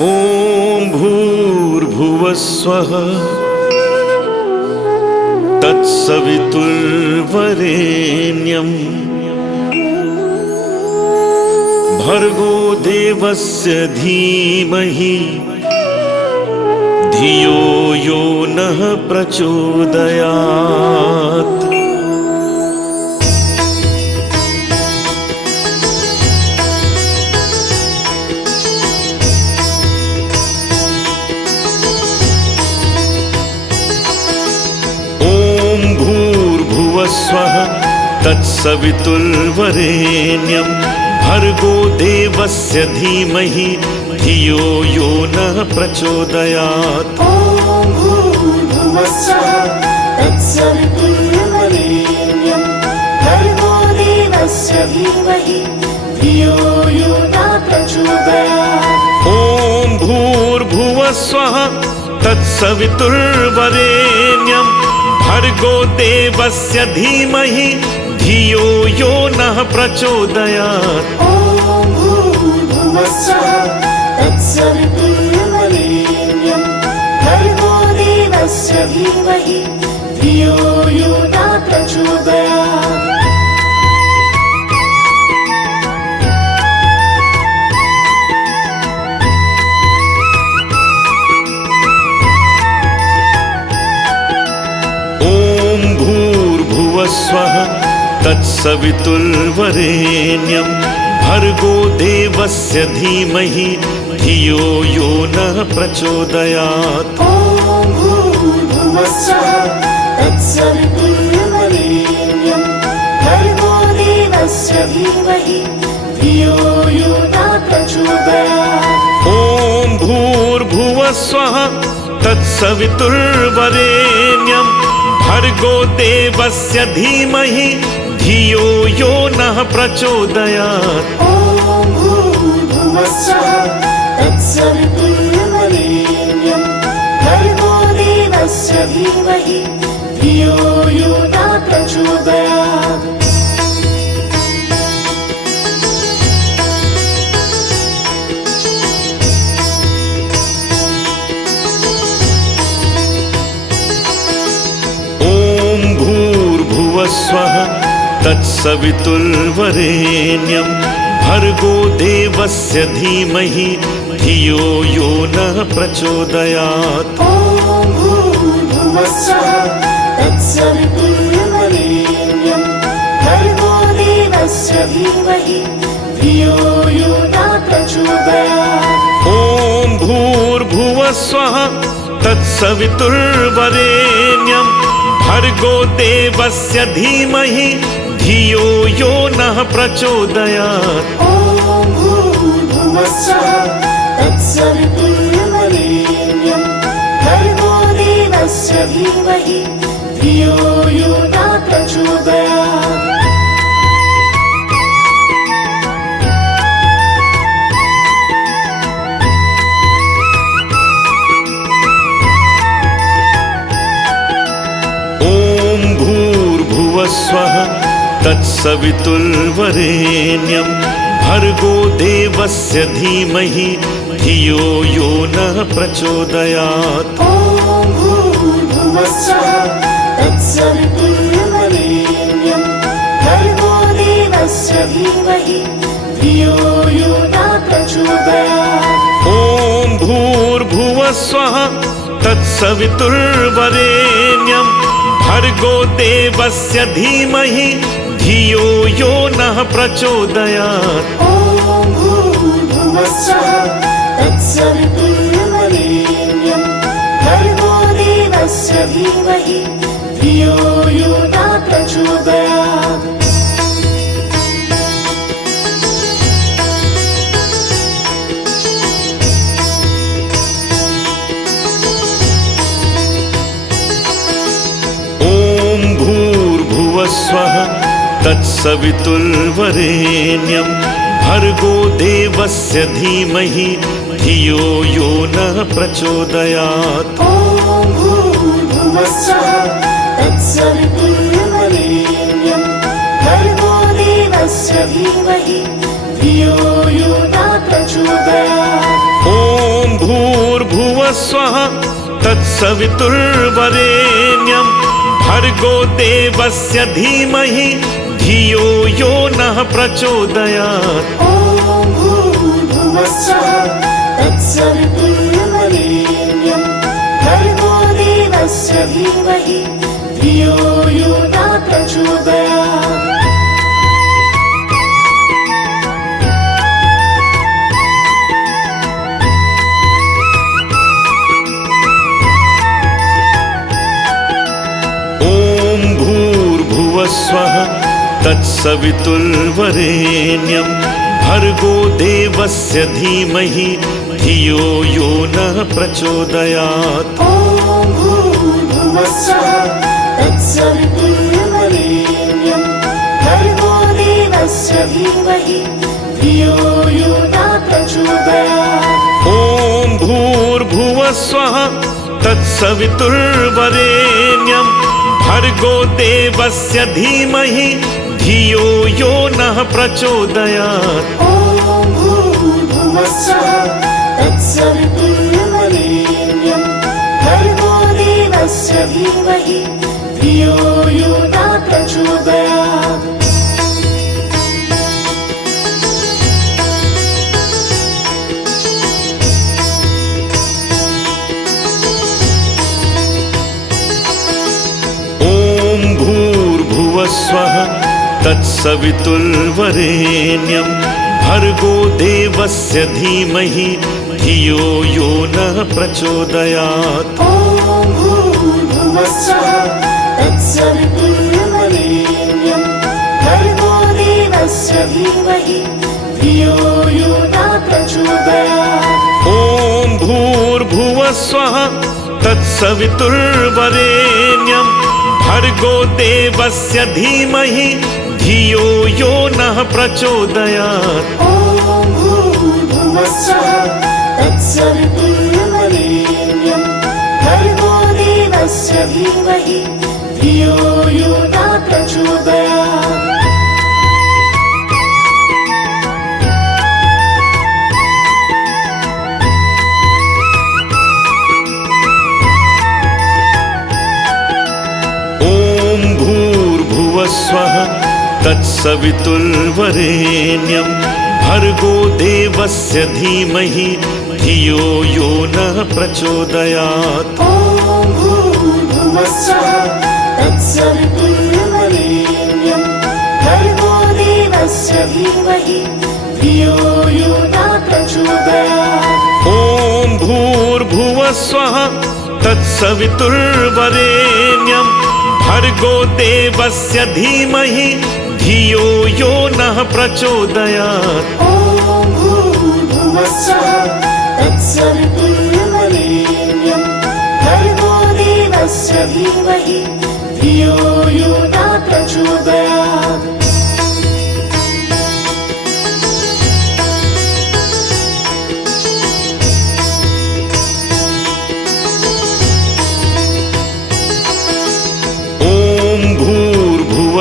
ॐ भूर्भुवस्वः तत्सवितुर्वरेण्यं भर्गो देवस्य धीमहि धियो यो नः प्रचोदयात्। स्वः तत्सवितुर्वरेण्यं भर्गो देवस्य धीमहि धियो यो नः प्रचोदयात्। ॐ भूर्भुवस्वः तत्सवितुर्वरेण्यं भर्गो देवस्य धीमहि धियो यो नः प्रचोदयात्। ॐ भूर्भुवस्वः तत्सवितुर्वरेण्यं भर्गो देवस्य धीमहि धियो यो नः प्रचोदयात्। ॐ भूर्भुवस्वः तत्सवितुर्वरेण्यं भर्गो देवस्य धीमहि धियो यो नः प्रचोदयात्। स्वः तत्सवितुर्वरेण्यं भर्गो देवस्य धीमहि धियो यो नः प्रचोदयात्। ॐ भूर्भुवस्वः तत्सवितुर्वरेण्यं भर्गो देवस्य धीमहि धियो यो नः प्रचोदयात्। ॐ भूर्भुवस्वः तत्सवितुर्वरेण्यं भर्गो देवस्य धीमहि धियो यो नः प्रचोदयात्। ॐ भूर्भुवस्वः तत्सवितुर्वरेण्यं भर्गो देवस्य धीमहि धियो यो नः प्रचोदयात्। स्वः तत्सवितुर्वरेण्यं भर्गो देवस्य धीमहि धियो यो नः प्रचोदयात्। ॐ भूर्भुवस्वः तत्सवितुर्वरेण्यं भर्गो देवस्य धीमहि धियो यो नः प्रचोदयात्। ॐ भूर्भुवस्वः तत्सवितुर्वरेण्यं भर्गो देवस्य धीमहि धियो यो नः प्रचोदयात्। ॐ भूर्भुवस्वः तत्सवितुर्वरेण्यं भर्गो देवस्य धीमहि धियो यो नः प्रचोदयात्। स्वः तत्सवितुर्वरेण्यं भर्गो देवस्य धीमहि धियो यो नः प्रचोदयात्। ॐ भूर्भुवस्वः तत्सवितुर्वरेण्यं भर्गो देवस्य धीमहि धियो यो नः प्रचोदयात्। ॐ भूर्भुवस्वः तत्सवितुर्वरेण्यं भर्गो देवस्य धीमहि धियो यो नः प्रचोदयात्। ॐ भूर्भुवस्वः तत्सवितुर्वरेण्यं भर्गो देवस्य धीमहि धियो यो नः प्रचोदयात्। स्वः तत्सवितुर्वरेण्यं भर्गो देवस्य धीमहि धियो यो नः प्रचोदयात्। ॐ भूर्भुवस्वः तत्सवितुर्वरेण्यं भर्गो देवस्य धीमहि धियो यो नः प्रचोदयात्। ॐ भूर्भुवस्वः तत्सवितुर्वरेण्यं भर्गो देवस्य धीमहि धियो यो नः प्रचोदयात्। ॐ भूर्भुवस्वः तत्सवितुर्वरेण्यं भर्गो देवस्य धीमहि धियो यो नः प्रचोदयात्। स्वः तत्सवितुर्वरेण्यं भर्गो देवस्य धीमहि धियो यो नः प्रचोदयात्। ॐ भूर्भुवस्वः तत्सवितुर्वरेण्यं भर्गो देवस्य धीमहि धियो यो नः प्रचोदयात्। ॐ भूर्भुवस्वः तत्सवितुर्वरेण्यं भर्गो देवस्य धीमहि धियो यो नः प्रचोदयात्। ॐ भूर्भुवस्वः तत्सवितुर्वरेण्यं भर्गो देवस्य धीमहि धियो यो नः प्रचोदयात्। स्वः तत्सवितुर्वरेण्यं भर्गो देवस्य धीमहि धियो यो नः प्रचोदयात्। ॐ भूर्भुवस्वः तत्सवितुर्वरेण्यं भर्गो देवस्य धीमहि धियो यो नः प्रचोदयात्। ॐ भूर्भुवस्वः तत्सवितुर्वरेण्यं भर्गो देवस्य धीमहि धियो यो नः प्रचोदयात्। ॐ भूर्भुवस्वः तत्सवितुर्वरेण्यं भर्गो देवस्य धीमहि धियो यो नः प्रचोदयात्। स्वः तत्सवितुर्वरेण्यं भर्गो देवस्य धीमहि धियो यो नः प्रचोदयात्। ॐ भूर्भुवस्वः तत्सवितुर्वरेण्यं भर्गो देवस्य धीमहि धियो यो नः प्रचोदयात्। ॐ भूर्भुवस्वः तत्सवितुर्वरेण्यं भर्गो देवस्य धीमहि धियो यो नः प्रचोदयात्। ॐ भूर्भुवस्वः तत्सवितुर्वरेण्यं भर्गो देवस्य धीमहि धियो यो नः प्रचोदयात्।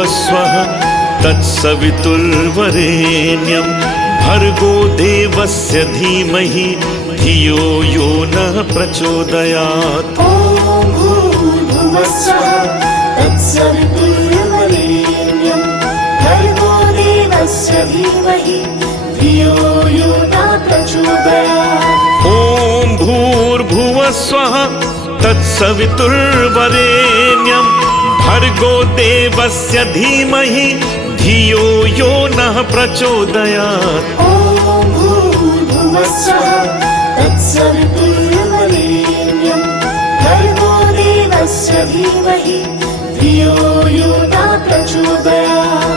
स्वः तत्सवितुर्वरेण्यं भर्गो देवस्य धीमहि धियो यो नः प्रचोदयात्। ॐ भूर्भुवस्वः तत्सवितुर्वरेण्यं भर्गो देवस्य धीमहि धियो यो नः प्रचोदयात्। ॐ भूर्भुवस्वः तत्सवितुर्वरेण्यं भर्गो देवस्य धीमहि धियो यो नः प्रचोदयात्। ॐ भूर्भुवस्वः तत्सवितुर्वरेण्यं भर्गो देवस्य धीमहि धियो यो नः प्रचोदयात्।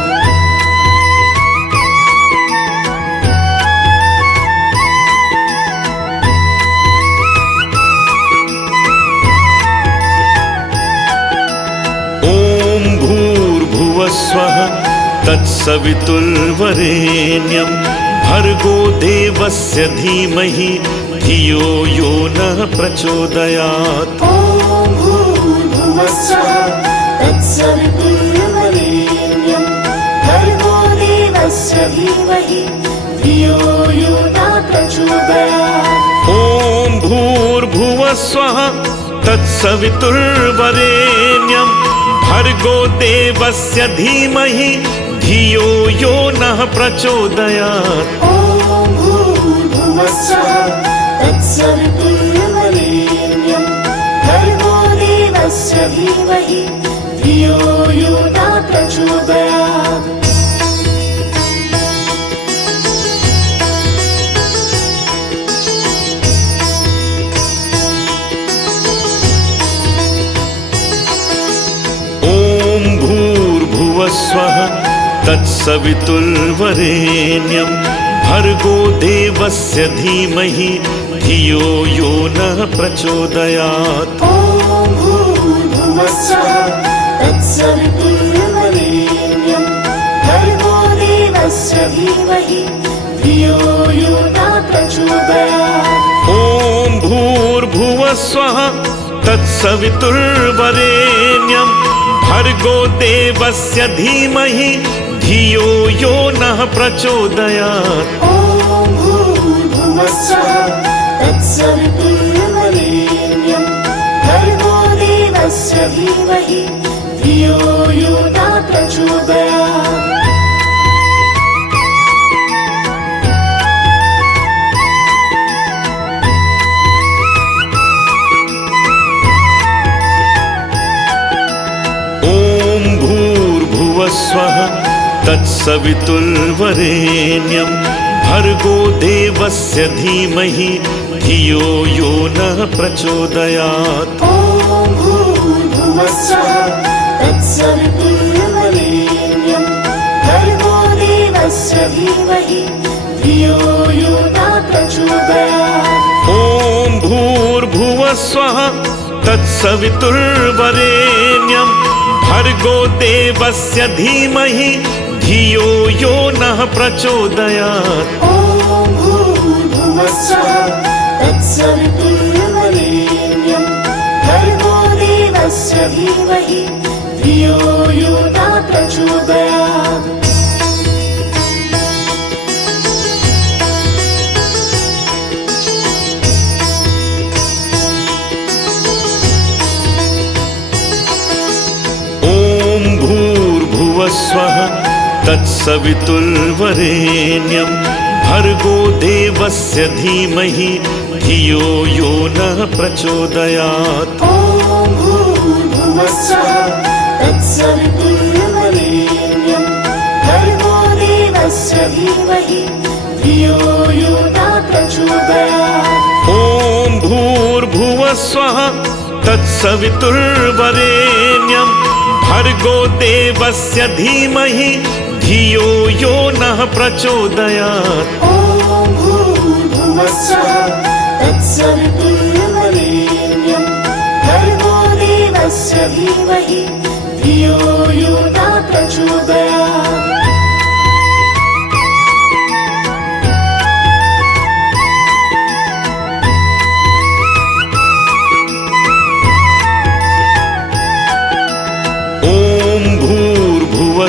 स्वः तत्सवितुर्वरेण्यं भर्गो देवस्य धीमहि धियो यो नः प्रचोदयात्। ॐ भूर्भुवस्वः तत्सवितुर्वरेण्यं भर्गो देवस्य धीमहि धियो यो नः प्रचोदयात्। ॐ भूर्भुवः भूर्भुवस्वः तत्सवितुर्वरेण्यं भर्गो देवस्य धीमहि धियो यो नः प्रचोदयात्। ॐ भूर्भुवस्वः तत्सवितुर्वरेण्यं भर्गो देवस्य धीमहि धियो यो नः प्रचोदयात्। स्वः तत्सवितुर्वरेण्यं भर्गो देवस्य धीमहि धियो यो नः प्रचोदयात्। ॐ भूर्भुवस्वः तत्सवितुर्वरेण्यं भर्गो देवस्य धीमहि धियो यो नः प्रचोदयात्। ॐ भूर्भुवस्वः तत्सवितुर्वरेण्यं भर्गो देवस्य धीमहि धियो यो नः प्रचोदयात्। ॐ भूर्भुवस्वः तत्सवितुर्वरेण्यं भर्गो देवस्य धीमहि धियो यो नः प्रचोदयात्। स्वः तत्सवितुर्वरेण्यं भर्गो देवस्य धीमहि धियो यो नः प्रचोदयात्। ॐ भूर्भुवस्वः तत्सवितुर्वरेण्यं भर्गो देवस्य धीमहि धियो यो नः प्रचोदयात्। ॐ भूर्भुवस्वः तत्सवितुर्वरेण्यं भर्गो देवस्य धीमहि धियो यो नः प्रचोदयात्। ॐ भूर्भुवस्वः तत्सवितुर्वरेण्यं भर्गो देवस्य धीमहि धियो यो नः प्रचोदयात्। स्वः तत्सवितुर्वरेण्यं भर्गो देवस्य धीमहि धियो यो नः प्रचोदयात्। ॐ भूर्भुवस्वः तत्सवितुर्वरेण्यं भर्गो देवस्य धीमहि धियो यो नः प्रचोदयात्। ॐ भूर्भुवस्वः तत्सवितुर्वरेण्यं भर्गो देवस्य धीमहि धियो यो नः प्रचोदयात्। ॐ भूर्भुवस्वः तत्सवितुर्वरेण्यं भर्गो देवस्य धीमहि धियो यो नः प्रचोदयात्।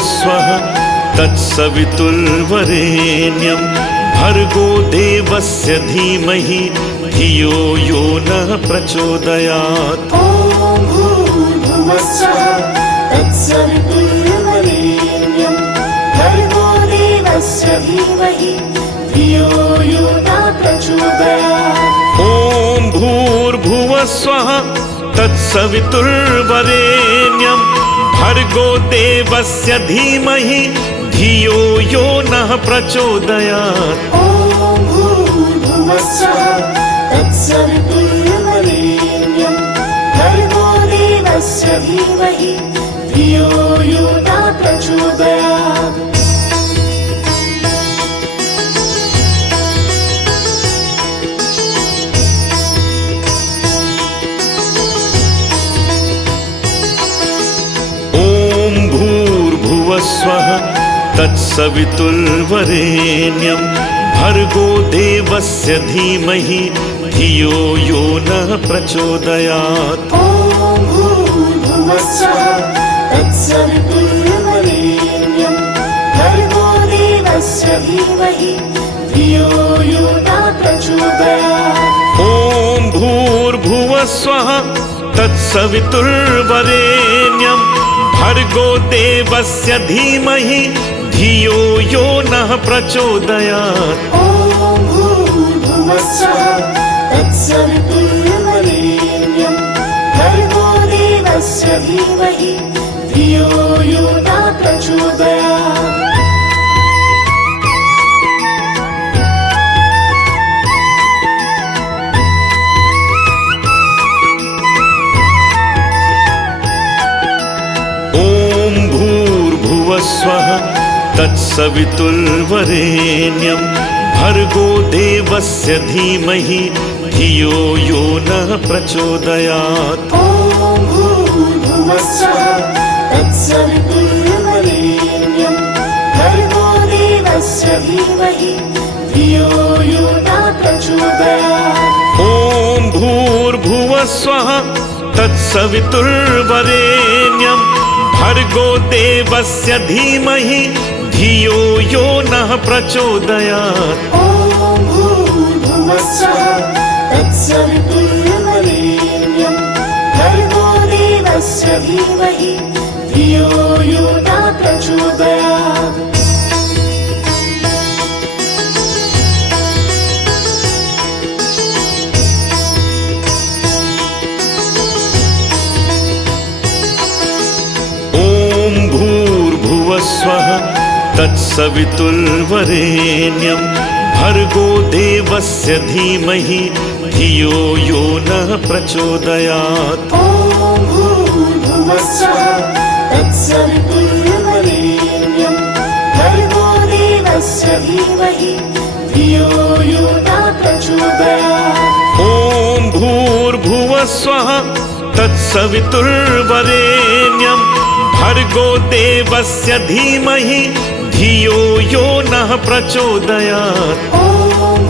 स्वः तत्सवितुर्वरेण्यं भर्गो देवस्य धीमहि धियो यो नः प्रचोदयात्। ॐ भूर्भुवस्वः तत्सवितुर्वरेण्यं भर्गो देवस्य धीमहि धियो यो नः प्रचोदयात्। ॐ भूर्भुवस्वः तत्सवितुर्वरेण्यं भर्गो देवस्य धीमहि धियो यो नः प्रचोदयात्। ॐ भूर्भुवस्वः तत्सवितुर्वरेण्यं भर्गो देवस्य धीमहि धियो यो नः प्रचोदयात्। स्वः तत्सवितुर्वरेण्यं भर्गो देवस्य धीमहि धियो यो नः प्रचोदयात्। ॐ भूर्भुवस्वः तत्सवितुर्वरेण्यं भर्गो देवस्य धीमहि धियो यो नः प्रचोदयात्। ॐ भूर्भुवः भूर्भुवस्वः तत्सवितुर्वरेण्यं भर्गो देवस्य धीमहि धियो यो नः प्रचोदयात्। ॐ भूर्भुवस्वः तत्सवितुर्वरेण्यं भर्गो देवस्य धीमहि धियो यो नः प्रचोदयात्। स्वः तत्सवितुर्वरेण्यं भर्गो देवस्य धीमहि धियो यो नः प्रचोदयात्। ॐ भूर्भुवस्वः तत्सवितुर्वरेण्यं भर्गो देवस्य धीमहि धियो यो नः प्रचोदयात्। ॐ भूर्भुवस्वः तत्सवितुर्वरेण्यं भर्गो देवस्य धीमहि धियो यो नः प्रचोदयात्। ॐ भूर्भुवस्वः तत्सवितुर्वरेण्यं भर्गो देवस्य धीमहि धियो यो नः प्रचोदयात्। स्वः तत्सवितुर्वरेण्यं भर्गो देवस्य धीमहि धियो यो नः प्रचोदयात्। ॐ भूर्भुवस्वः तत्सवितुर्वरेण्यं भर्गो देवस्य धीमहि धियो यो नः प्रचोदयात्। ॐ भूर्भुवस्वः तत्सवितुर्वरेण्यं भर्गो देवस्य धीमहि धियो यो नः प्रचोदयात्। ॐ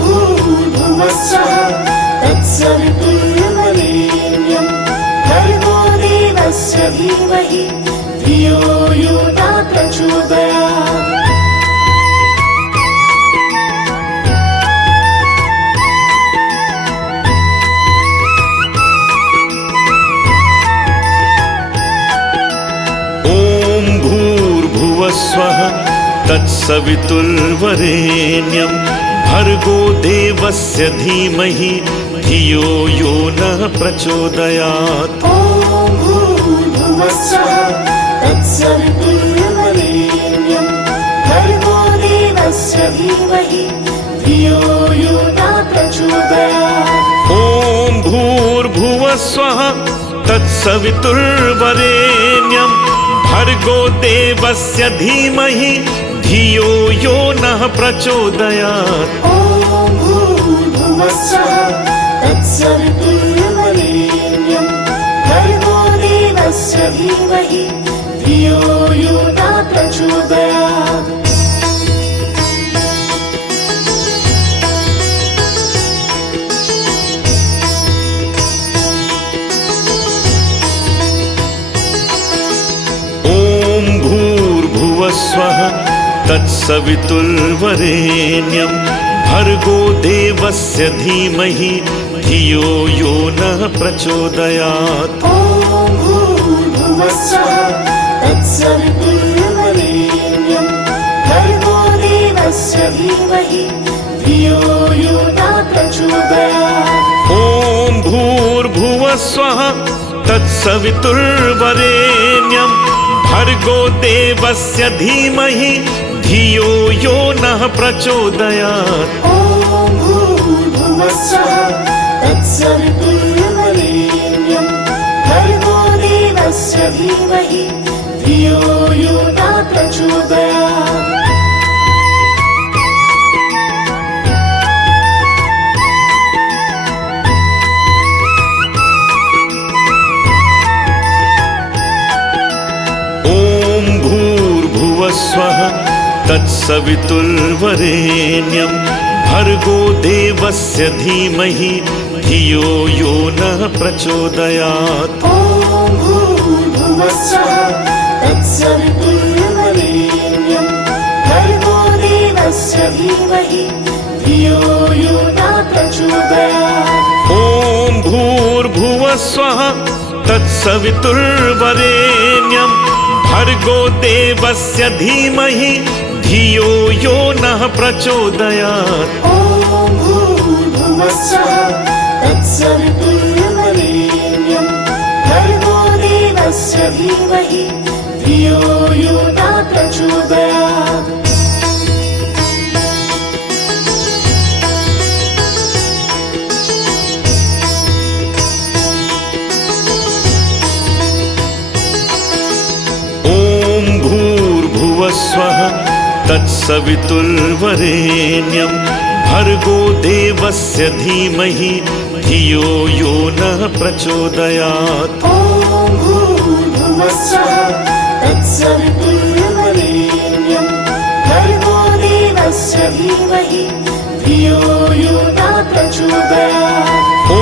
भूर्भुवस्वः तत्सवितुर्वरेण्यं भर्गो देवस्य धीमहि धियो यो नः प्रचोदयात्। स्वः तत्सवितुर्वरेण्यं भर्गो देवस्य धीमहि धियो यो नः प्रचोदयात्। ॐ भूर्भुवस्वः तत्सवितुर्वरेण्यं भर्गो देवस्य धीमहि धियो यो नः प्रचोदयात्। ॐ भूर्भुवस्वः तत्सवितुर्वरेण्यं भर्गो देवस्य धीमहि धियो यो नः प्रचोदयात्। ॐ भूर्भुवस्वः तत्सवितुर्वरेण्यं भर्गो देवस्य धीमहि धियो यो नः प्रचोदयात्। स्वः तत्सवितुर्वरेण्यं भर्गो देवस्य धीमहि धियो यो नः प्रचोदयात्। ॐ भूर्भुवस्वः तत्सवितुर्वरेण्यं भर्गो देवस्य धीमहि धियो यो नः प्रचोदयात्। ॐ भूर्भुवस्वः तत्सवितुर्वरेण्यं भर्गो देवस्य धीमहि धियो यो नः प्रचोदयात्। ॐ भूर्भुवस्वः तत्सवितुर्वरेण्यं भर्गो देवस्य धीमहि धियो यो नः प्रचोदयात्। स्वः तत्सवितुर्वरेण्यं भर्गो देवस्य धीमहि धियो यो नः प्रचोदयात्। ॐ भूर्भुवस्वः तत्सवितुर्वरेण्यं भर्गो देवस्य धीमहि धियो यो नः प्रचोदयात्। ॐ भूर्भुवः भूर्भुवस्वः तत्सवितुर्वरेण्यं भर्गो देवस्य धीमहि धियो यो नः प्रचोदयात्। ॐ भूर्भुवस्वः तत्सवितुर्वरेण्यं भर्गो देवस्य धीमहि धियो यो नः प्रचोदयात्। स्वः तत्सवितुर्वरेण्यं भर्गो देवस्य धीमहि धियो यो नः प्रचोदयात्। ॐ भूर्भुवस्वः तत्सवितुर्वरेण्यं भर्गो देवस्य धीमहि धियो यो नः प्रचोदयात्। ॐ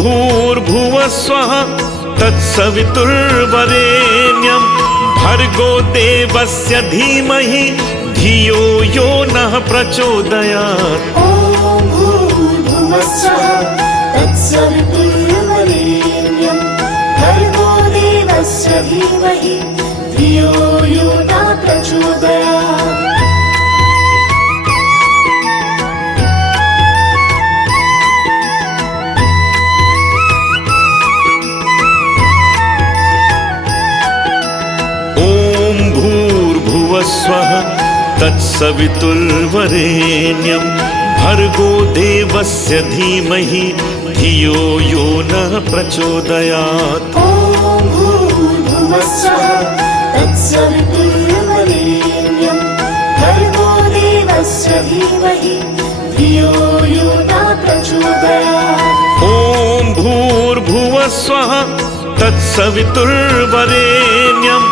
भूर्भुवस्वः तत्सवितुर्वरेण्यं भर्गो देवस्य धीमहि धियो यो नः प्रचोदयात्। ॐ भूर्भुवस्वः तत्सवितुर्वरेण्यं भर्गो देवस्य धीमहि धियो यो नः प्रचोदयात्। स्वः तत्सवितुर्वरेण्यं भर्गो देवस्य धीमहि धियो यो नः प्रचोदयात्। ॐ भूर्भुवस्वः तत्सवितुर्वरेण्यं भर्गो देवस्य धीमहि धियो यो नः प्रचोदयात्। ॐ भूर्भुवस्वः तत्सवितुर्वरेण्यं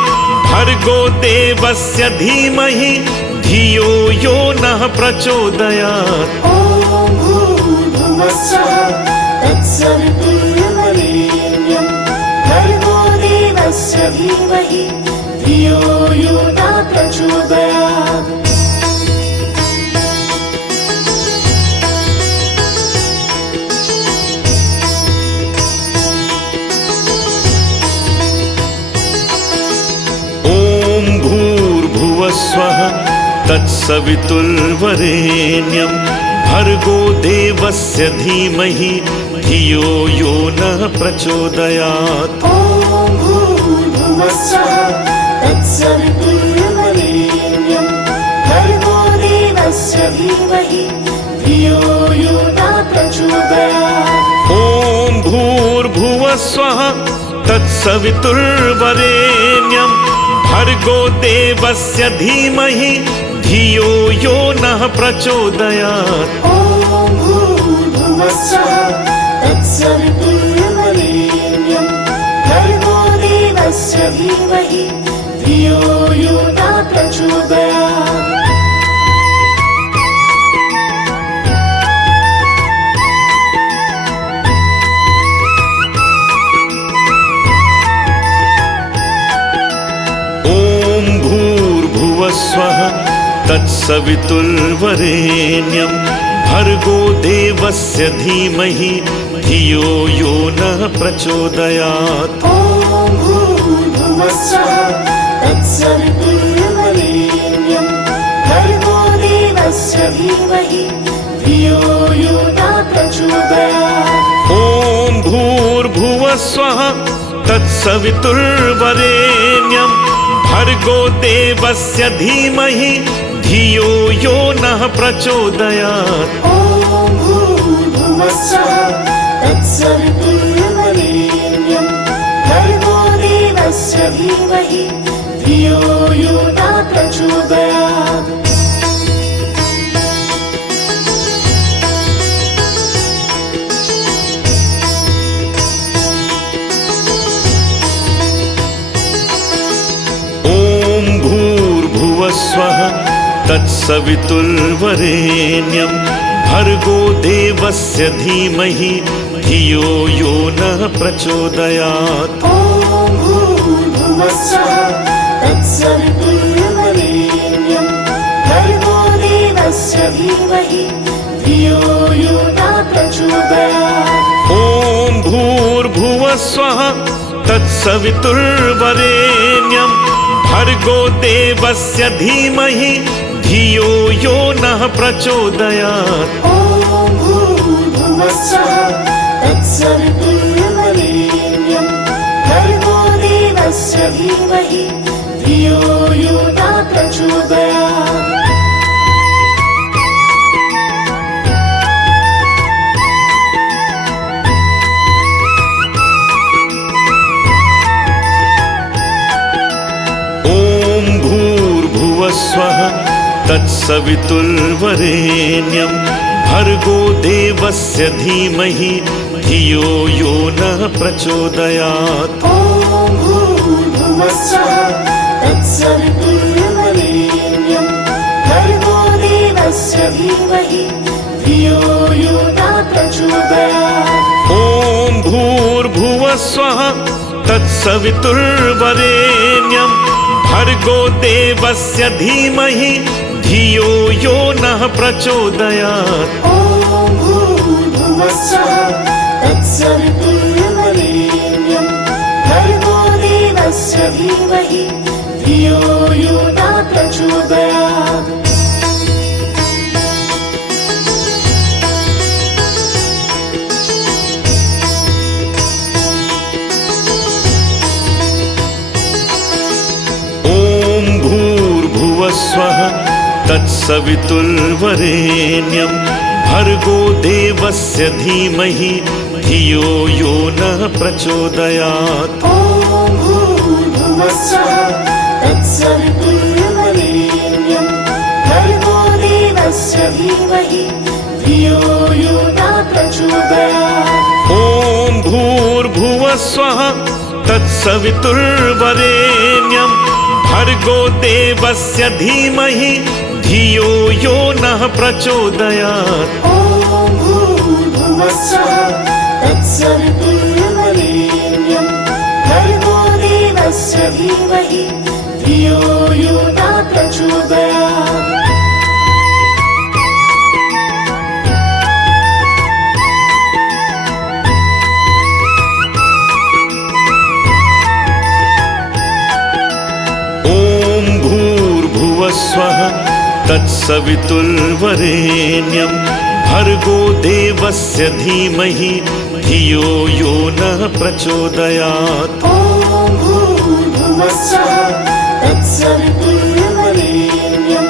भर्गो देवस्य धीमहि धियो यो नः प्रचोदयात्। ॐ भूर्भुवस्वः तत्सवितुर्वरेण्यं भर्गो देवस्य धीमहि धियो यो नः प्रचोदयात्। स्वः तत्सवितुर्वरेण्यं भर्गो देवस्य धीमहि धियो यो नः प्रचोदयात्। ॐ भूर्भुवस्वः तत्सवितुर्वरेण्यं भर्गो देवस्य धीमहि धियो यो नः प्रचोदयात्। ॐ भूर्भुवस्वः तत्सवितुर्वरेण्यं भर्गो देवस्य धीमहि धियो यो नः प्रचोदयात्। ॐ भूर्भुवस्वः तत्सवितुर्वरेण्यं भर्गो देवस्य धीमहि धियो यो नः प्रचोदयात्। स्वः तत्सवितुर्वरेण्यं भर्गो देवस्य धीमहि धियो यो नः प्रचोदयात्। ॐ भूर्भुवस्वः तत्सवितुर्वरेण्यं भर्गो देवस्य धीमहि धियो यो नः प्रचोदयात्। ॐ भूर्भुवस्वः तत्सवितुर्वरेण्यं भर्गो देवस्य धीमहि धियो यो नः प्रचोदयात्। ॐ भूर्भुवस्वः तत्सवितुर्वरेण्यं भर्गो देवस्य धीमहि धियो यो नः प्रचोदयात्। स्वः तत्सवितुर्वरेण्यं भर्गो देवस्य धीमहि धियो यो नः प्रचोदयात्। ॐ भूर्भुवस्वः तत्सवितुर्वरेण्यं भर्गो देवस्य धीमहि धियो यो नः प्रचोदयात्। ॐ भूर्भुवः भूर्भुवस्वः तत्सवितुर्वरेण्यं भर्गो देवस्य धीमहि धियो यो नः प्रचोदयात्। ॐ भूर्भुवस्वः तत्सवितुर्वरेण्यं भर्गो देवस्य धीमहि धियो यो नः प्रचोदयात्। स्वः तत्सवितुर्वरेण्यं भर्गो देवस्य धीमहि धियो यो नः प्रचोदयात्। ॐ भूर्भुवस्वः तत्सवितुर्वरेण्यं भर्गो देवस्य धीमहि धियो यो नः प्रचोदयात्। ॐ भूर्भुवस्वः तत्सवितुर्वरेण्यं भर्गो देवस्य धीमहि धियो यो नः प्रचोदयात्। ॐ भूर्भुवस्वः तत्सवितुर्वरेण्यं भर्गो देवस्य धीमहि धियो यो नः प्रचोदयात्। स्वः तत्सवितुर्वरेण्यं भर्गो देवस्य धीमहि धियो यो नः प्रचोदयात्। ॐ भूर्भुवस्वः तत्सवितुर्वरेण्यं भर्गो देवस्य धीमहि धियो यो नः प्रचोदयात्। ॐ भूर्भुवस्वः तत्सवितुर्वरेण्यं भर्गो देवस्य धीमहि धियो यो नः प्रचोदयात्। ॐ भूर्भुवस्वः तत्सवितुर्वरेण्यं भर्गो देवस्य धीमहि धियो यो नः प्रचोदयात्। स्वः तत्सवितुर्वरेण्यं भर्गो देवस्य धीमहि धियो यो नः प्रचोदयात्। ॐ भूर्भुवस्वः तत्सवितुर्वरेण्यं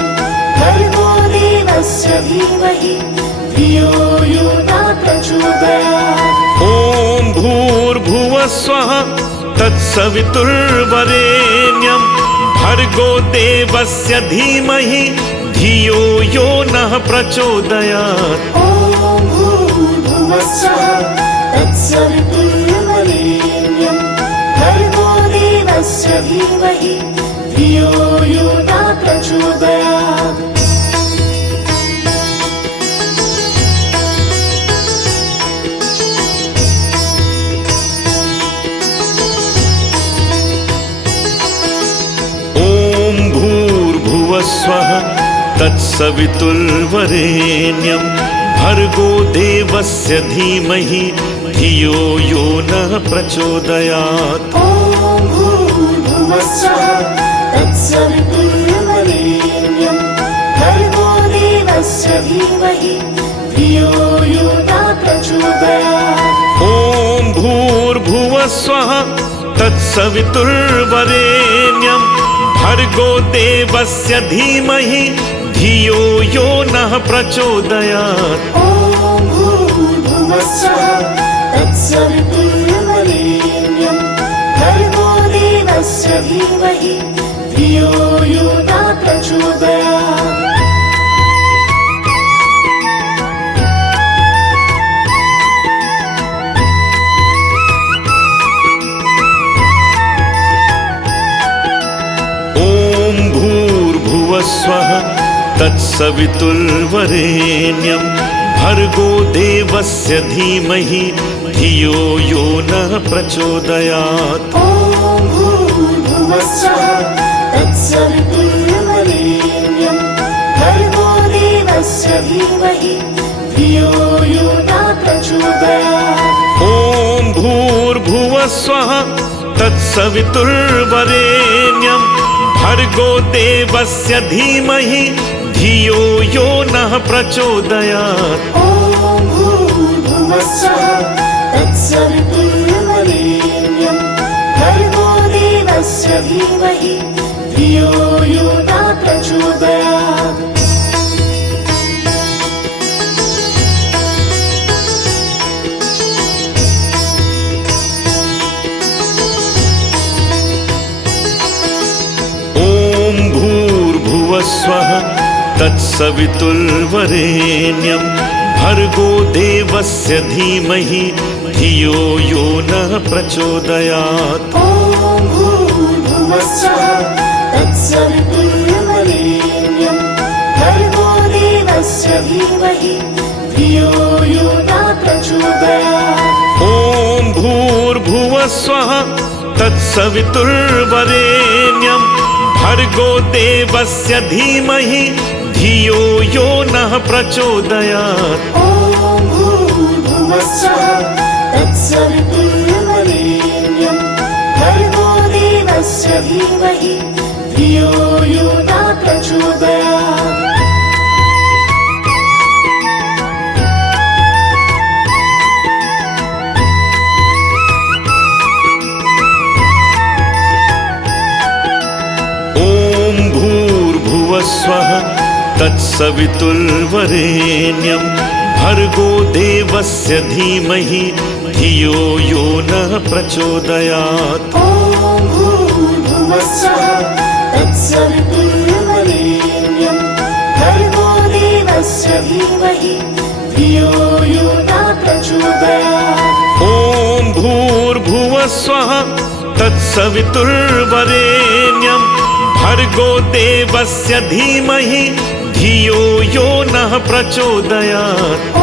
भर्गो देवस्य धीमहि धियो यो नः प्रचोदयात्। ॐ भूर्भुवस्वः तत्सवितुर्वरेण्यं भर्गो देवस्य धीमहि धियो यो नः प्रचोदयात्। ॐ भूर्भुवस्वः तत्सवितुर्वरेण्यं भर्गो देवस्य धीमहि धियो यो नः प्रचोदयात्। स्वः तत्सवितुर्वरेण्यं भर्गो देवस्य धीमहि धियो यो नः प्रचोदयात्। ॐ भूर्भुवस्वः तत्सवितुर्वरेण्यं भर्गो देवस्य धीमहि धियो यो नः प्रचोदयात्। ॐ भूर्भुवस्वः तत्सवितुर्वरेण्यं भर्गो देवस्य धीमहि धियो यो नः प्रचोदयात्। ॐ भूर्भुवस्वः तत्सवितुर्वरेण्यं भर्गो देवस्य धीमहि धियो यो नः प्रचोदयात्। स्वः तत्सवितुर्वरेण्यं भर्गो देवस्य धीमहि धियो यो नः प्रचोदयात्। ॐ भूर्भुवस्वः तत्सवितुर्वरेण्यं भर्गो देवस्य धीमहि धियो यो नः प्रचोदयात्। ॐ भूर्भुवः भूर्भुवस्वः तत्सवितुर्वरेण्यं भर्गो देवस्य धीमहि धियो यो नः प्रचोदयात्। ॐ भूर्भुवस्वः तत्सवितुर्वरेण्यं भर्गो देवस्य धीमहि धियो यो नः प्रचोदयात्। स्वः तत्सवितुर्वरेण्यं भर्गो देवस्य धीमहि धियो यो नः प्रचोदयात्। ॐ भूर्भुवस्वः तत्सवितुर्वरेण्यं भर्गो देवस्य धीमहि धियो यो नः प्रचोदयात्। ॐ भूर्भुवस्वः तत्सवितुर्वरेण्यं भर्गो देवस्य धीमहि धियो यो नः प्रचोदयात्। ॐ भूर्भुवस्वः तत्सवितुर्वरेण्यं भर्गो देवस्य धीमहि धियो यो नः प्रचोदयात्। स्वः तत्सवितुर्वरेण्यं भर्गो देवस्य धीमहि धियो यो नः प्रचोदयात्। ॐ भूर्भुवस्वः तत्सवितुर्वरेण्यं भर्गो देवस्य धीमहि धियो यो नः प्रचोदयात्। ॐ भूर्भुवस्वः तत्सवितुर्वरेण्यं भर्गो देवस्य धीमहि धियो यो नः प्रचोदयात्। ॐ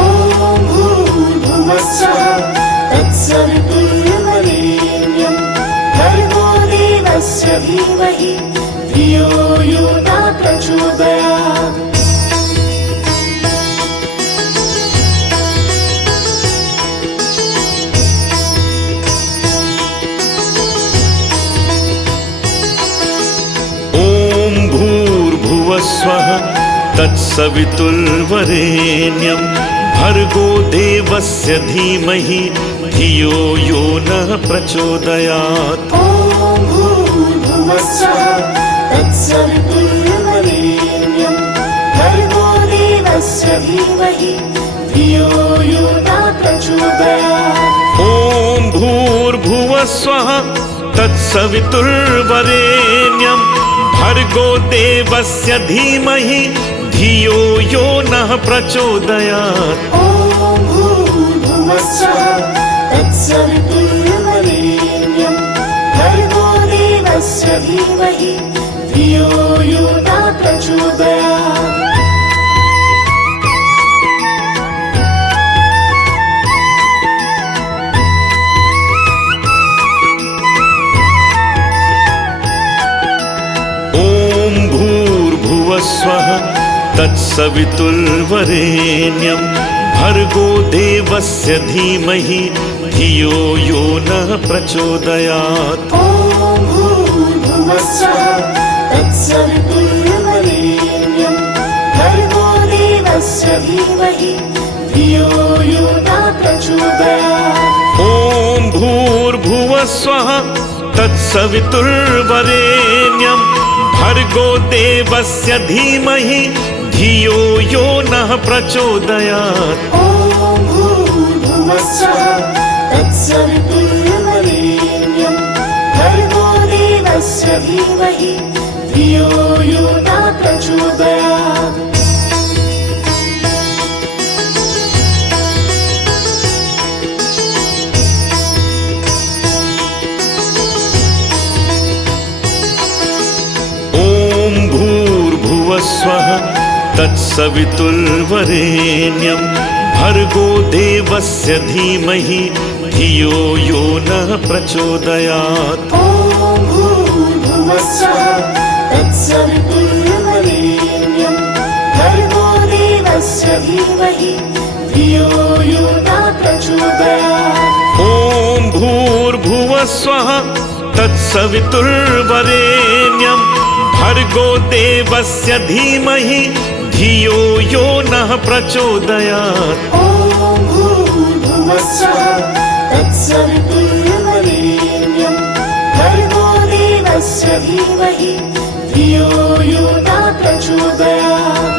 भूर्भुवस्वः तत्सवितुर्वरेण्यं भर्गो देवस्य धीमहि धियो यो नः प्रचोदयात्। स्वः तत्सवितुर्वरेण्यं भर्गो देवस्य धीमहि धियो यो नः प्रचोदयात्। ॐ भूर्भुवस्वः तत्सवितुर्वरेण्यं भर्गो देवस्य धीमहि धियो यो नः प्रचोदयात्। ॐ भूर्भुवस्वः तत्सवितुर्वरेण्यं भर्गो देवस्य धीमहि धियो यो नः प्रचोदयात्। ॐ भूर्भुवस्वः तत्सवितुर्वरेण्यं भर्गो देवस्य धीमहि धियो यो नः प्रचोदयात्। स्वः तत्सवितुर्वरेण्यं भर्गो देवस्य धीमहि धियो यो नः प्रचोदयात्। ॐ भूर्भुवस्वः तत्सवितुर्वरेण्यं भर्गो देवस्य धीमहि धियो यो नः प्रचोदयात्। ॐ भूर्भुवस्वः तत्सवितुर्वरेण्यं भर्गो देवस्य धीमहि धियो यो नः प्रचोदयात्। ॐ भूर्भुवस्वः तत्सवितुर्वरेण्यं भर्गो देवस्य धीमहि धियो यो नः प्रचोदयात्। स्वः तत्सवितुर्वरेण्यं भर्गो देवस्य धीमहि धियो यो नः प्रचोदयात्। ॐ भूर्भुवस्वः तत्सवितुर्वरेण्यं भर्गो देवस्य धीमहि धियो यो नः प्रचोदयात्। ॐ भूर्भुवः भूर्भुवस्वः तत्सवितुर्वरेण्यं भर्गो देवस्य धीमहि धियो यो नः प्रचोदयात्। ॐ भूर्भुवस्वः तत्सवितुर्वरेण्यं भर्गो देवस्य धीमहि धियो यो नः प्रचोदयात्।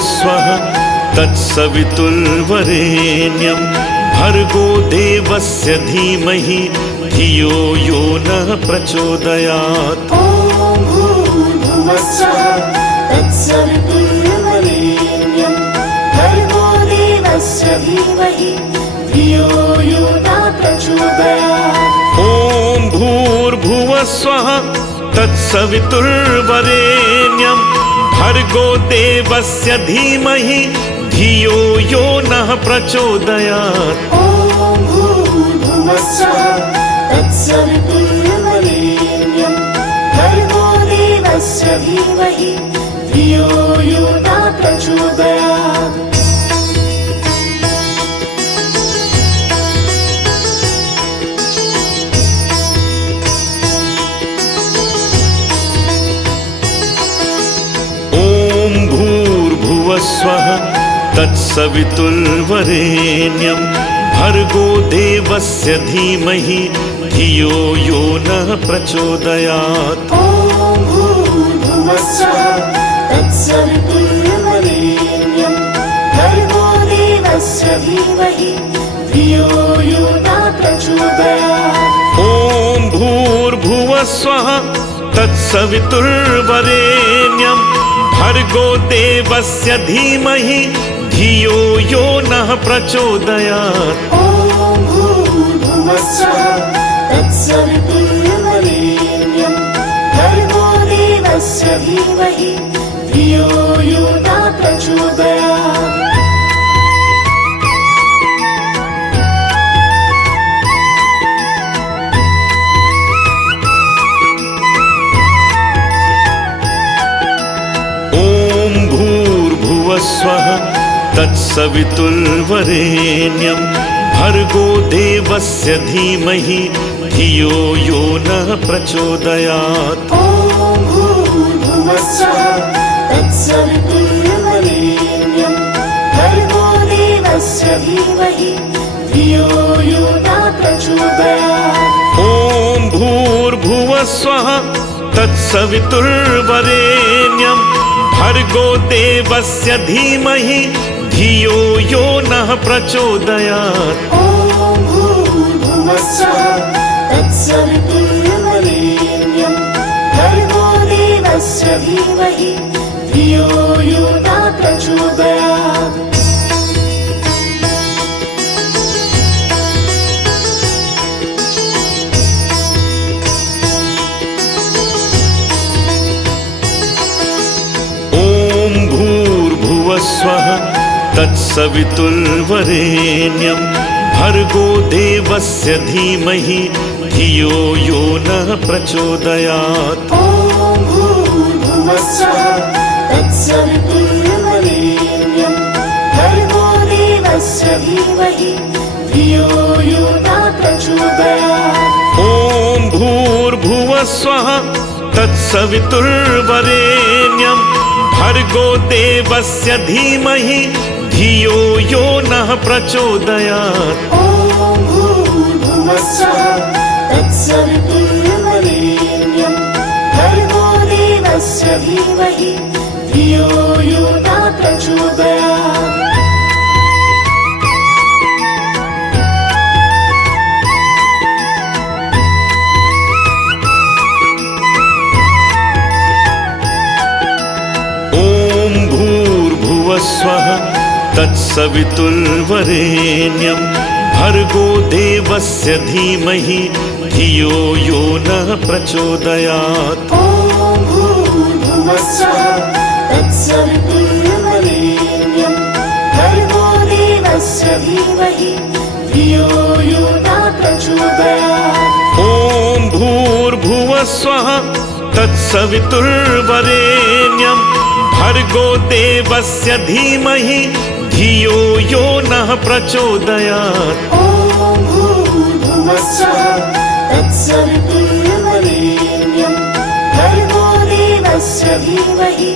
स्वः तत्सवितुर्वरेण्यं भर्गो देवस्य धीमहि धियो यो नः प्रचोदयात्। ॐ भूर्भुवस्वः तत्सवितुर्वरेण्यं भर्गो देवस्य धीमहि धियो यो नः प्रचोदयात्। ॐ भूर्भुवस्वः तत्सवितुर्वरेण्यं भर्गो देवस्य धीमहि धियो यो नः प्रचोदयात्। ॐ भूर्भुवस्वः तत्सवितुर्वरेण्यं भर्गो देवस्य धीमहि धियो यो नः प्रचोदयात्। स्वः तत्सवितुर्वरेण्यं भर्गो देवस्य धीमहि धियो यो नः प्रचोदयात्। ॐ भूर्भुवस्वः तत्सवितुर्वरेण्यं भर्गो देवस्य धीमहि धियो यो नः प्रचोदयात्। ॐ भूर्भुवस्वः तत्सवितुर्वरेण्यं भर्गो देवस्य धीमहि धियो यो नः प्रचोदयात्। ॐ भूर्भुवस्वः तत्सवितुर्वरेण्यं भर्गो देवस्य धीमहि धियो यो नः प्रचोदयात्। स्वः तत्सवितुर्वरेण्यं भर्गो देवस्य धीमहि धियो यो नः प्रचोदयात्। ॐ भूर्भुवस्वः तत्सवितुर्वरेण्यं भर्गो देवस्य धीमहि धियो यो नः प्रचोदयात्। ॐ भूर्भुवस्वः तत्सवितुर्वरेण्यं भर्गो देवस्य धीमहि धियो यो नः प्रचोदयात्। ॐ भूर्भुवस्वः तत्सवितुर्वरेण्यं भर्गो देवस्य धीमहि धियो यो नः प्रचोदयात्। स्वः तत्सवितुर्वरेण्यं भर्गो देवस्य धीमहि धियो यो नः प्रचोदयात्। ॐ भूर्भुवस्वः तत्सवितुर्वरेण्यं भर्गो देवस्य धीमहि धियो यो नः प्रचोदयात्। ॐ भूर्भुवस्वः तत्सवितुर्वरेण्यं भर्गो देवस्य धीमहि धियो यो नः प्रचोदयात्। ॐ भूर्भुवस्वः तत्सवितुर्वरेण्यं भर्गो देवस्य धीमहि धियो यो नः प्रचोदयात्। स्वः तत्सवितुर्वरेण्यं भर्गो देवस्य धीमहि धियो यो नः प्रचोदयात्। ॐ भूर्भुवस्वः तत्सवितुर्वरेण्यं भर्गो देवस्य धीमहि धियो यो नः प्रचोदयात्। ॐ भूर्भुवः भूर्भुवस्वः तत्सवितुर्वरेण्यं भर्गो देवस्य धीमहि धियो यो नः प्रचोदयात्। ॐ भूर्भुवस्सुवः तत्सवितुर्वरेण्यं भर्गो देवस्य धीमहि